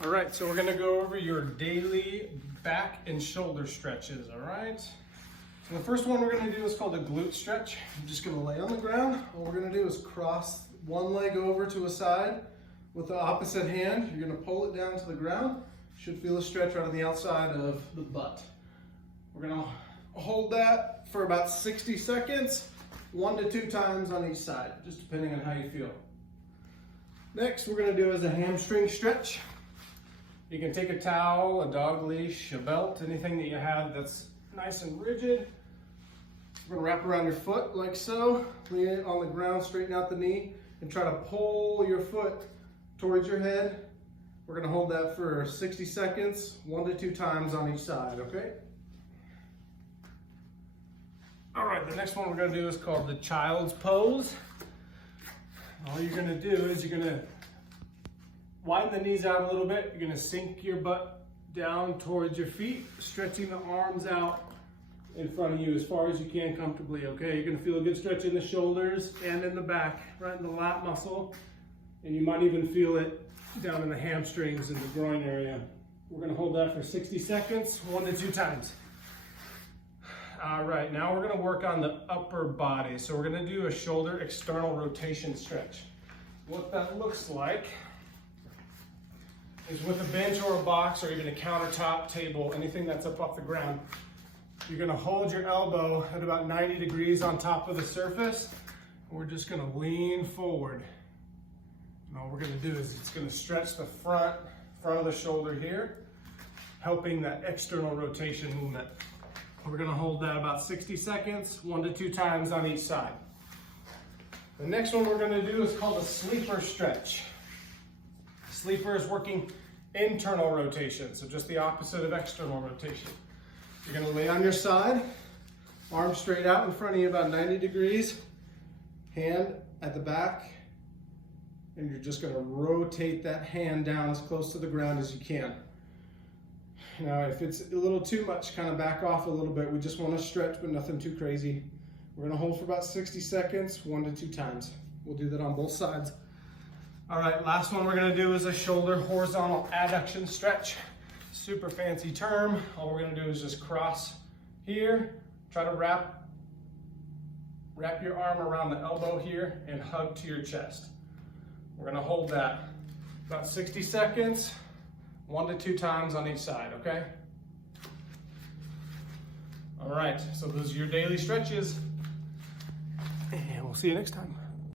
All right, so we're gonna go over your daily back and shoulder stretches, all right? So the first one we're gonna do is called a glute stretch. I'm just gonna lay on the ground. All we're gonna do is cross one leg over to a side with the opposite hand. You're gonna pull it down to the ground. Should feel a stretch right on the outside of the butt. We're gonna hold that for about 60 seconds, 1 to 2 times on each side, just depending on how you feel. Next, we're gonna do is a hamstring stretch. You can take a towel, a dog leash, a belt, anything that you have that's nice and rigid. We're gonna wrap around your foot like so, lean it on the ground, straighten out the knee, and try to pull your foot towards your head. We're gonna hold that for 60 seconds, 1 to 2 times on each side, okay? All right, the next one we're gonna do is called the child's pose. All you're gonna do is you're gonna widen the knees out a little bit. You're gonna sink your butt down towards your feet, stretching the arms out in front of you as far as you can comfortably, okay? You're gonna feel a good stretch in the shoulders and in the back, right in the lat muscle. And you might even feel it down in the hamstrings and the groin area. We're gonna hold that for 60 seconds, 1 to 2 times. All right, now we're gonna work on the upper body. So we're gonna do a shoulder external rotation stretch. What that looks like is with a bench or a box or even a countertop table, anything that's up off the ground, you're gonna hold your elbow at about 90 degrees on top of the surface. We're just gonna lean forward. And all we're gonna do is it's gonna stretch the front of the shoulder here, helping that external rotation movement. We're gonna hold that about 60 seconds, 1 to 2 times on each side. The next one we're gonna do is called a sleeper stretch. Sleeper is working internal rotation, so just the opposite of external rotation. You're gonna lay on your side, arms straight out in front of you about 90 degrees, hand at the back, and you're just gonna rotate that hand down as close to the ground as you can. Now, if it's a little too much, kind of back off a little bit. We just wanna stretch, but nothing too crazy. We're gonna hold for about 60 seconds, 1 to 2 times. We'll do that on both sides. All right, last one we're gonna do is a shoulder horizontal adduction stretch. Super fancy term. All we're gonna do is just cross here, try to wrap your arm around the elbow here and hug to your chest. We're gonna hold that about 60 seconds, 1 to 2 times on each side, okay? All right, so those are your daily stretches, and we'll see you next time.